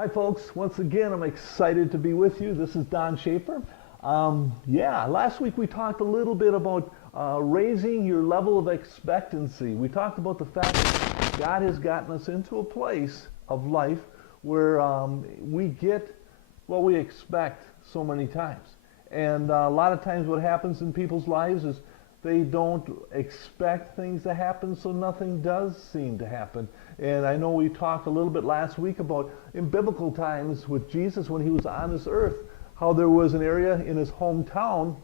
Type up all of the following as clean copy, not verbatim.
Hi folks, once again I'm excited to be with you. This is Don Schaefer. Last week we talked a little bit about raising your level of expectancy. We talked about the fact that God has gotten us into a place of life where we get what we expect so many times. And a lot of times what happens in people's lives is they don't expect things to happen, so nothing does seem to happen. And I know we talked a little bit last week about in biblical times with Jesus when he was on this earth, how there was an area in his hometown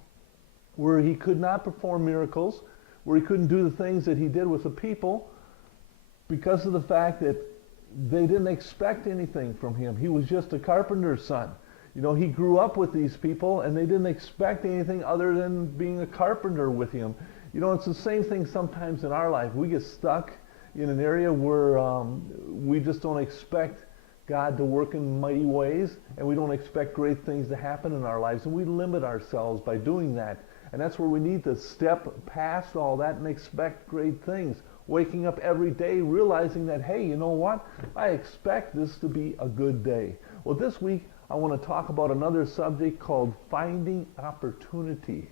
where he could not perform miracles, where he couldn't do the things that he did with the people because of the fact that they didn't expect anything from him. He was just a carpenter's son. You know, he grew up with these people and they didn't expect anything other than being a carpenter with him. You know, it's the same thing sometimes in our life. We get stuck in an area where we just don't expect God to work in mighty ways, and we don't expect great things to happen in our lives, and we limit ourselves by doing that. And that's where we need to step past all that and expect great things. Waking up every day realizing that, hey, you know what? I expect this to be a good day. Well, this week I want to talk about another subject called finding opportunity.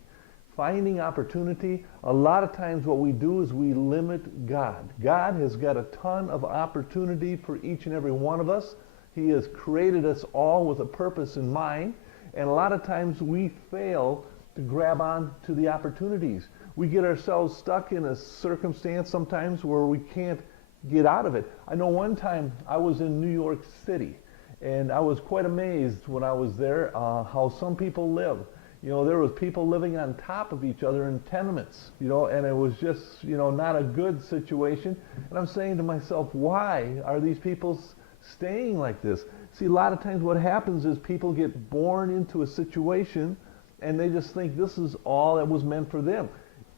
Finding opportunity, a lot of times what we do is we limit God. God has got a ton of opportunity for each and every one of us. He has created us all with a purpose in mind, and a lot of times we fail to grab on to the opportunities. We get ourselves stuck in a circumstance sometimes where we can't get out of it. I know one time I was in New York City, and I was quite amazed when I was there how some people live. You know, there was people living on top of each other in tenements, you know, and it was just, you know, not a good situation. And I'm saying to myself, why are these people staying like this? See, a lot of times what happens is people get born into a situation and they just think this is all that was meant for them.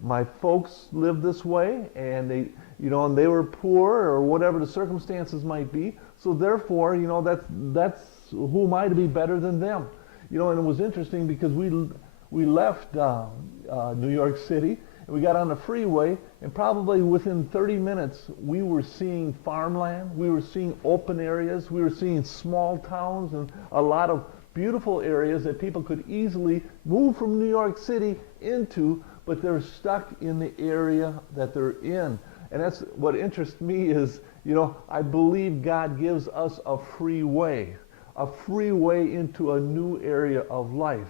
My folks lived this way, and they, you know, and they were poor or whatever the circumstances might be. So therefore, you know, that's who am I to be better than them? You know, and it was interesting because we left New York City and we got on the freeway, and probably within 30 minutes we were seeing farmland, we were seeing open areas, we were seeing small towns and a lot of beautiful areas that people could easily move from New York City into, but they're stuck in the area that they're in. And that's what interests me is, you know, I believe God gives us a free way into a new area of life,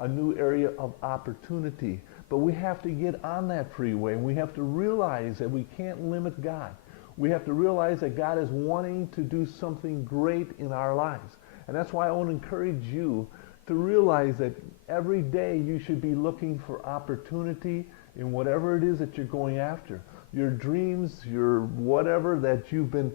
a new area of opportunity. But we have to get on that freeway, and we have to realize that we can't limit God. We have to realize that God is wanting to do something great in our lives. And that's why I want to encourage you to realize that every day you should be looking for opportunity in whatever it is that you're going after. Your dreams, your whatever that you've been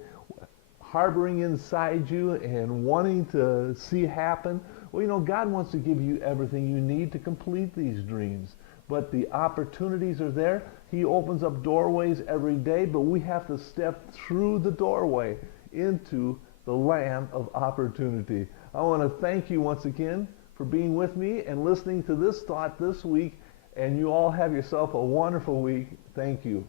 harboring inside you and wanting to see happen. Well, you know, God wants to give you everything you need to complete these dreams. But the opportunities are there. He opens up doorways every day, but we have to step through the doorway into the land of opportunity. I want to thank you once again for being with me and listening to this thought this week, and you all have yourself a wonderful week. Thank you.